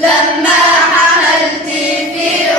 لما حملت في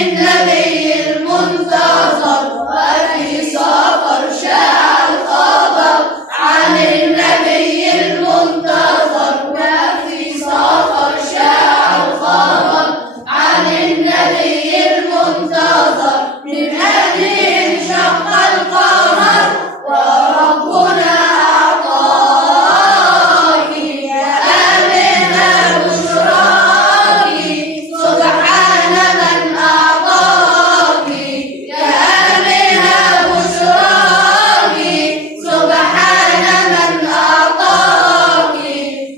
النبي المنتظر وفي سفر شاع الخبر عن النبي المنتظر وفي سفر شاع الخبر عن النبي المنتظر من أجله انشق القمر وربنا أعطاك يا آمنة بشراك سبحان من أعطاك يا آمنة بشراك سبحان من أعطاك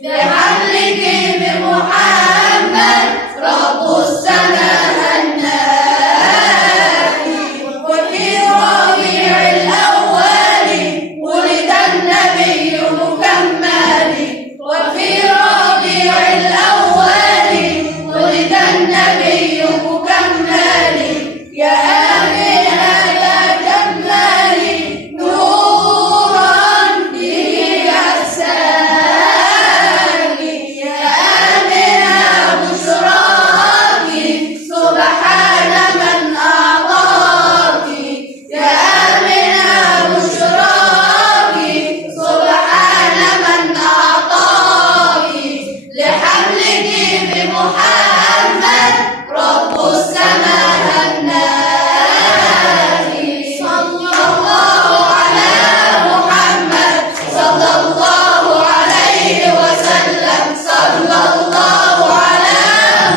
بحملك بمحمد رب السماء هناك وفي ربيع الأول ولد النبي مكمل وفي ربيع الأول ولد النبي مكمل يا آمنة يا جمالي نورا به أساك يا آمنة بشراك سبحان من أعطاك يا آمنة بشراك سبحان من أعطاك لحملك بمحمد رب السماء هناك صلى الله على محمد صلى الله عليه وسلم صلى الله على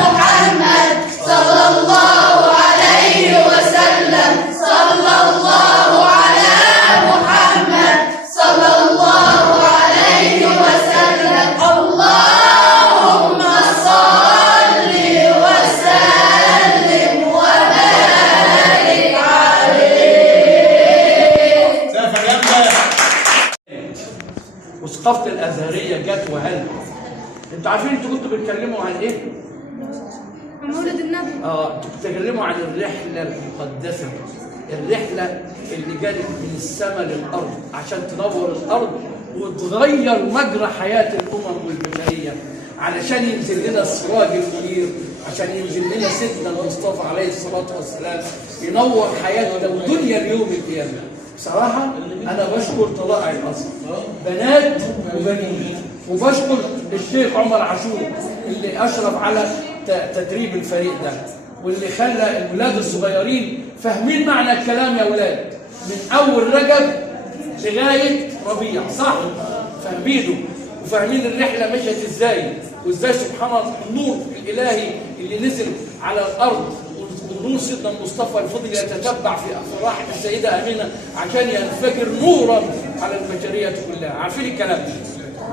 محمد صلى الله عليه وسلم صلى الله على محمد صلى الله عليه وسلم اللهم صل وسلم وبارك عليه. سقف جامدة. وثقافة الأزهرية جت وهل انتوا عارفين انتوا كنتوا بتتكلموا عن ايه؟ عن مولد النبي. انتوا بتتكلموا عن الرحلة المقدسة، الرحلة اللي جت من السماء للأرض عشان تنور الأرض وتغير مجرى حياة الأمم والبشرية، علشان ينزل لنا السراج المنير، عشان ينزل لنا سيدنا المصطفى عليه الصلاة والسلام ينور حياتنا ودنيا اليوم القيامة. بصراحة أنا بشكر طلائع الأزهر بنات وبنين، وبشكر الشيخ عمر عاشور اللي أشرف على تدريب الفريق ده، واللي خلى الولاد الصغيرين فاهمين معنى الكلام يا ولاد من أول رجب لغاية ربيع، صح؟ فاهمينه وفاهمين الرحلة مشيت ازاي، وازاي سبحان الله النور الإلهي اللي نزل على الأرض ونور سيدنا المصطفى الفضل يتتبع في رحم السيدة أمينة عشان ينفجر نورا على البشرية كلها. عارفين الكلام ده؟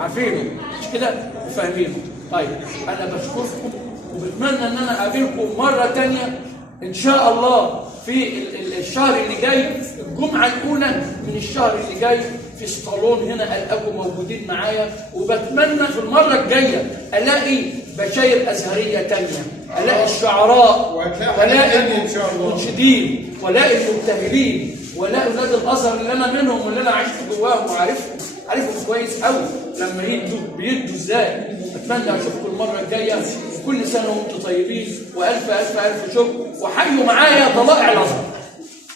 عارفينه مش كده؟ وفاهمينه. طيب أنا بشكركم وبتمنى إن أنا أقابلكم مرة تانية إن شاء الله في الشهر اللي جاي، الجمعة الأولى من الشهر اللي جاي في الصالون هنا ألاقوا موجودين معايا، وبتمنى في المرة الجاية ألاقي بشاير أزهرية تانية، ألاقي الشعراء وألاقي المنشدين وألاقي المبتهلين وألاقي أولاد الأزهر اللي أنا منهم واللي أنا عشت جواهم وعارفهم كويس قوي لما بيدوا ازاي. اتمنى اشوفكم المره الجايه، وكل سنه وانتم طيبين، والف الف الف شكر، وحيوا معايا طلائع الازهر.